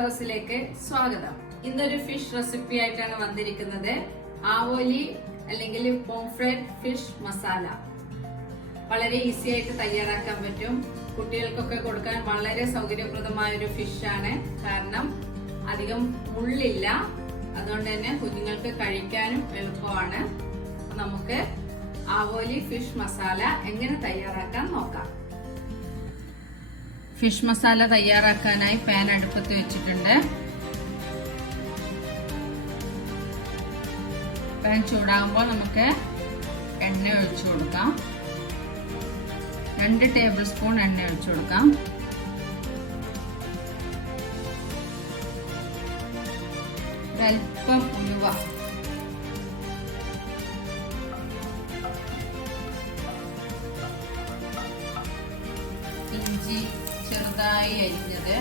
Cook ഹൗസിലേക്ക് സ്വാഗതം. ഇന്നൊരു ഫിഷ് റെസിപ്പി ആയിട്ടാണ് വന്നിരിക്കുന്നത്. ആവോലി അല്ലെങ്കിൽ പോംഫ്രറ്റ് ഫിഷ് മസാല. വളരെ ഈസി ആയിട്ട് തയ്യാറാക്കാൻ പറ്റും. കുട്ടികൾക്കൊക്കെ കൊടുക്കാൻ വളരെ സൗകര്യപ്രദമായ ഒരു ഫിഷ് ആണ്. കാരണം അധികം മുള്ളില്ല, അതുകൊണ്ട് തന്നെ കുഞ്ഞുങ്ങൾക്ക് കഴിക്കാനും എളുപ്പമാണ്. നമുക്ക് ആവോലി ഫിഷ് മസാല എങ്ങനെ തയ്യാറാക്കാൻ നോക്കാം. ഫിഷ് മസാല തയ്യാറാക്കാനായി പാൻ അടുപ്പത്ത് വെച്ചിട്ടുണ്ട്. പാൻ ചൂടാകുമ്പോൾ നമുക്ക് എണ്ണ ഒഴിച്ചു കൊടുക്കാം. 2 ടേബിൾ സ്പൂൺ എണ്ണ ഒഴിച്ചു കൊടുക്കാം. ഒരൽപ്പം ഉലുവ, ഇഞ്ചി ചെറുതായി അരിഞ്ഞത്,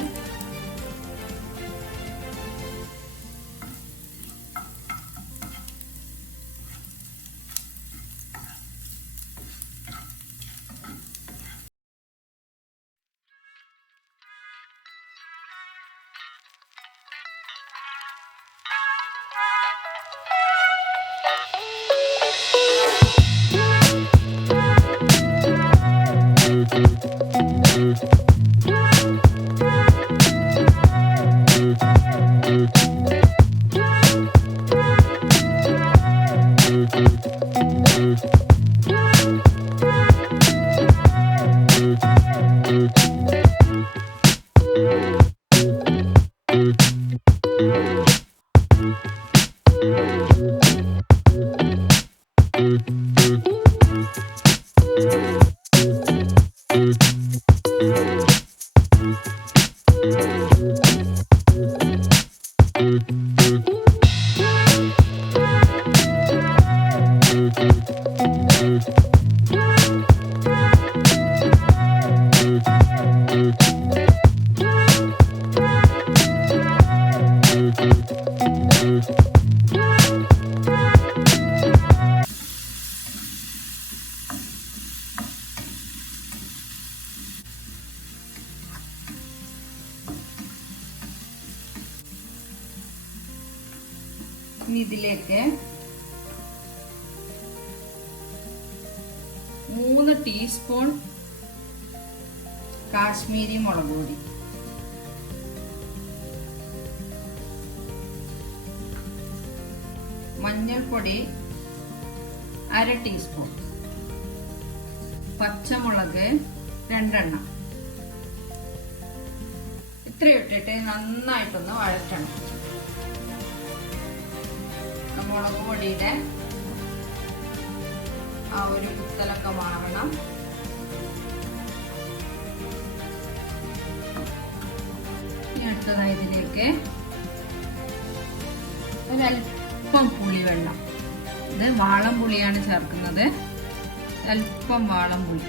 ഇനി ഇതിലേക്ക് 3 ടീസ്പൂൺ കാശ്മീരി മുളക് പൊടി, മഞ്ഞൾപ്പൊടി 1/2 ടീസ്പൂൺ, പച്ചമുളക് 2 എണ്ണം, ഇത്രയും ഇട്ടിട്ട് നന്നായിട്ടൊന്ന് വഴറ്റണം. മുളക് പൊടിയുടെ ആ ഒരു കുത്തലൊക്കെ മാറണം. ഇനി അടുത്തതായി ഇതിലേക്ക് ഒരല്പം പുളിവെള്ളം, ഇത് വാളംപുളിയാണ് ചേർക്കുന്നത്, അല്പം വാളംപുളി.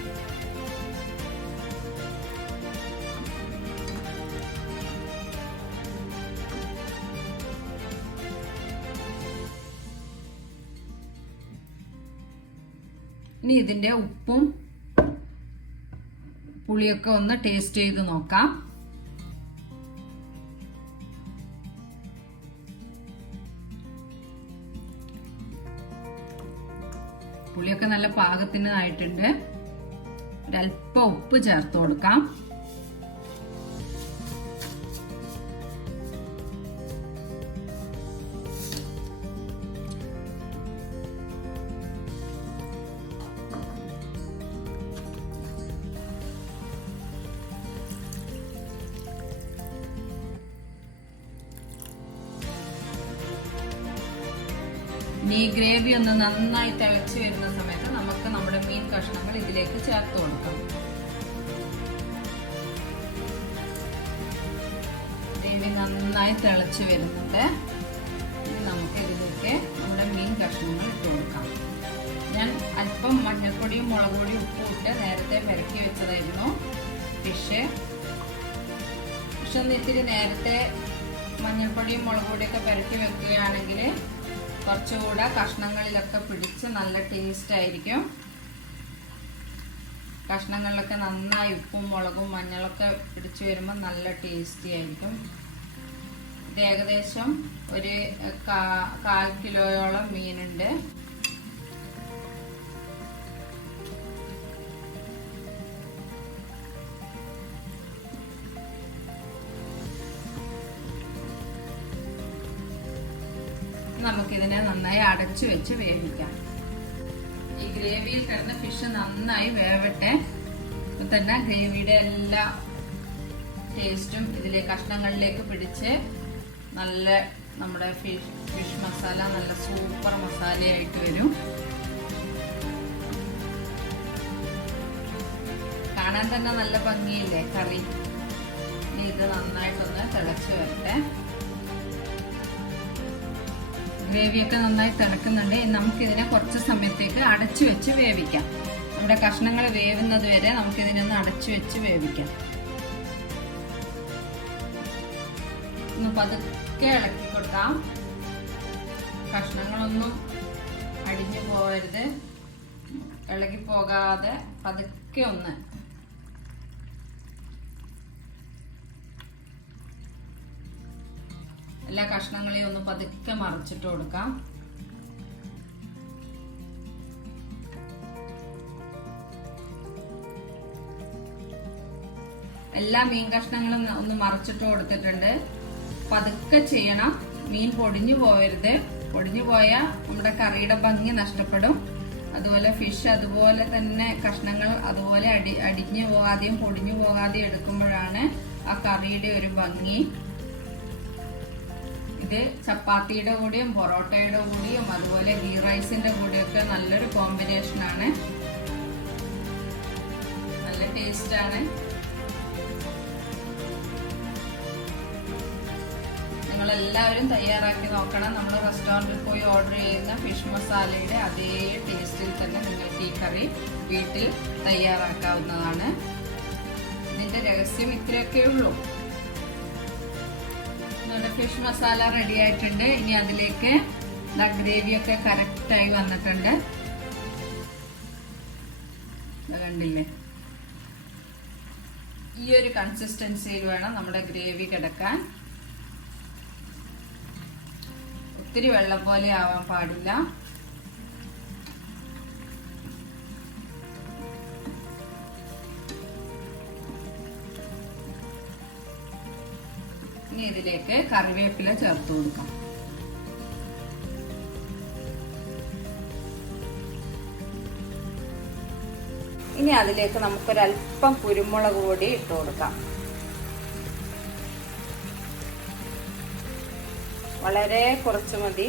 ഇനി ഇതിന്റെ ഉപ്പും പുളിയൊക്കെ ഒന്ന് ടേസ്റ്റ് ചെയ്ത് നോക്കാം. പുളിയൊക്കെ നല്ല പാകത്തിന് ആയിട്ടുണ്ട്. ഒരല്പം ഉപ്പ് ചേർത്ത് കൊടുക്കാം. ഈ ഗ്രേവി ഒന്ന് നന്നായി തിളച്ച് വരുന്ന സമയത്ത് നമുക്ക് നമ്മുടെ മീൻ കഷ്ണങ്ങൾ ഇതിലേക്ക് ചേർത്ത് കൊടുക്കാം. ഗ്രേവി നന്നായി തിളച്ച് വരുന്നുണ്ട്. ഇനി നമുക്ക് ഇതിലേക്ക് നമ്മുടെ മീൻ കഷ്ണങ്ങൾ ഇട്ട് കൊടുക്കാം. ഞാൻ അല്പം മഞ്ഞൾപ്പൊടിയും മുളക് പൊടിയും ഉപ്പും ഇട്ട് നേരത്തെ പെരക്കി വെച്ചതായിരുന്നു ഫിഷ്. ഒന്ന് ഇത്തിരി നേരത്തെ മഞ്ഞൾപ്പൊടിയും മുളക് പൊടിയൊക്കെ പെരക്കി വെക്കുകയാണെങ്കിൽ കുറച്ചുകൂടെ കഷ്ണങ്ങളിലൊക്കെ പിടിച്ച് നല്ല ടേസ്റ്റ് ആയിരിക്കും. കഷ്ണങ്ങളിലൊക്കെ നന്നായി ഉപ്പും മുളകും മഞ്ഞളൊക്കെ പിടിച്ചു വരുമ്പോൾ നല്ല ടേസ്റ്റി ആയിരിക്കും. ഇത് ഏകദേശം ഒരു 1/4 കിലോയോളം മീനുണ്ട്. നമുക്കിതിനെ നന്നായി അടച്ചു വെച്ച് വേവിക്കാം. ഈ ഗ്രേവിയിൽ കിടന്ന ഫിഷ് നന്നായി വേവട്ടെ. ഇപ്പൊ തന്നെ ഗ്രേവിയുടെ എല്ലാ ടേസ്റ്റും ഇതിലെ കഷ്ണങ്ങളിലേക്ക് പിടിച്ച് നല്ല നമ്മുടെ ഫിഷ് മസാല നല്ല സൂപ്പർ മസാലയായിട്ട് വരും. കാണാൻ തന്നെ നല്ല ഭംഗിയില്ലേ കറി. ഇനി ഇത് നന്നായിട്ടൊന്ന് തിളച്ച് വരട്ടെ. ഗ്രേവിയൊക്കെ നന്നായി തിളക്കുന്നുണ്ട്. നമുക്കിതിനെ കുറച്ച് സമയത്തേക്ക് അടച്ചു വെച്ച് വേവിക്കാം. നമ്മുടെ കഷ്ണങ്ങൾ വേവുന്നത് വരെ നമുക്കിതിനൊന്ന് അടച്ചു വെച്ച് വേവിക്കാം. ഒന്ന് പതുക്കെ ഇളക്കി കൊടുക്കാം. കഷ്ണങ്ങളൊന്നും അടിഞ്ഞു പോകരുത്. ഇളകി പോകാതെ പതുക്കെ ഒന്ന് എല്ലാ കഷ്ണങ്ങളെയും ഒന്ന് പതുക്കെ മറിച്ചിട്ട് കൊടുക്കാം. എല്ലാ മീൻ കഷ്ണങ്ങളും ഒന്ന് മറിച്ചിട്ട് കൊടുത്തിട്ടുണ്ട്. പതുക്കെ ചെയ്യണം. മീൻ പൊടിഞ്ഞു പോകരുത്. പൊടിഞ്ഞു പോയാൽ നമ്മുടെ കറിയുടെ ഭംഗി നഷ്ടപ്പെടും. അതുപോലെ ഫിഷ് അതുപോലെ തന്നെ കഷ്ണങ്ങൾ അതുപോലെ അടിഞ്ഞു പോകാതെയും പൊടിഞ്ഞു പോകാതെയും എടുക്കുമ്പോഴാണ് ആ കറിയുടെ ഒരു ഭംഗി. ഇത് ചപ്പാത്തിയുടെ കൂടെയും പൊറോട്ടയുടെ കൂടെയും അതുപോലെ ഗീ റൈസിന്റെ കൂടെയൊക്കെ നല്ലൊരു കോമ്പിനേഷനാണ്. നല്ല ടേസ്റ്റാണ്. നിങ്ങളെല്ലാവരും തയ്യാറാക്കി നോക്കണം. നമ്മൾ റെസ്റ്റോറൻറ്റിൽ പോയി ഓർഡർ ചെയ്യുന്ന ഫിഷ് മസാലയുടെ അതേ ടേസ്റ്റിൽ തന്നെ നിങ്ങൾക്ക് ഈ കറി വീട്ടിൽ തയ്യാറാക്കാവുന്നതാണ്. ഇതിന്റെ രഹസ്യം ഇത്രയൊക്കെ ഉള്ളൂ. നമ്മുടെ ഫിഷ് മസാല റെഡി ആയിട്ടുണ്ട്. ഇനി അതിലേക്ക് ഗ്രേവിയൊക്കെ കറക്റ്റായി വന്നിട്ടുണ്ട്. കണ്ടില്ലേ? ഈ ഒരു കൺസിസ്റ്റൻസിയിൽ വേണം നമ്മുടെ ഗ്രേവി കിടക്കാൻ. ഒത്തിരി വെള്ളം പോലെ ആവാൻ പാടില്ല. ഇനി ഇതിലേക്ക് കറിവേപ്പില ചേർത്ത് കൊടുക്കാം. ഇനി അതിലേക്ക് നമുക്കൊരല്പം കുരുമുളക് പൊടി ഇട്ട് കൊടുക്കാം. വളരെ കുറച്ച് മതി.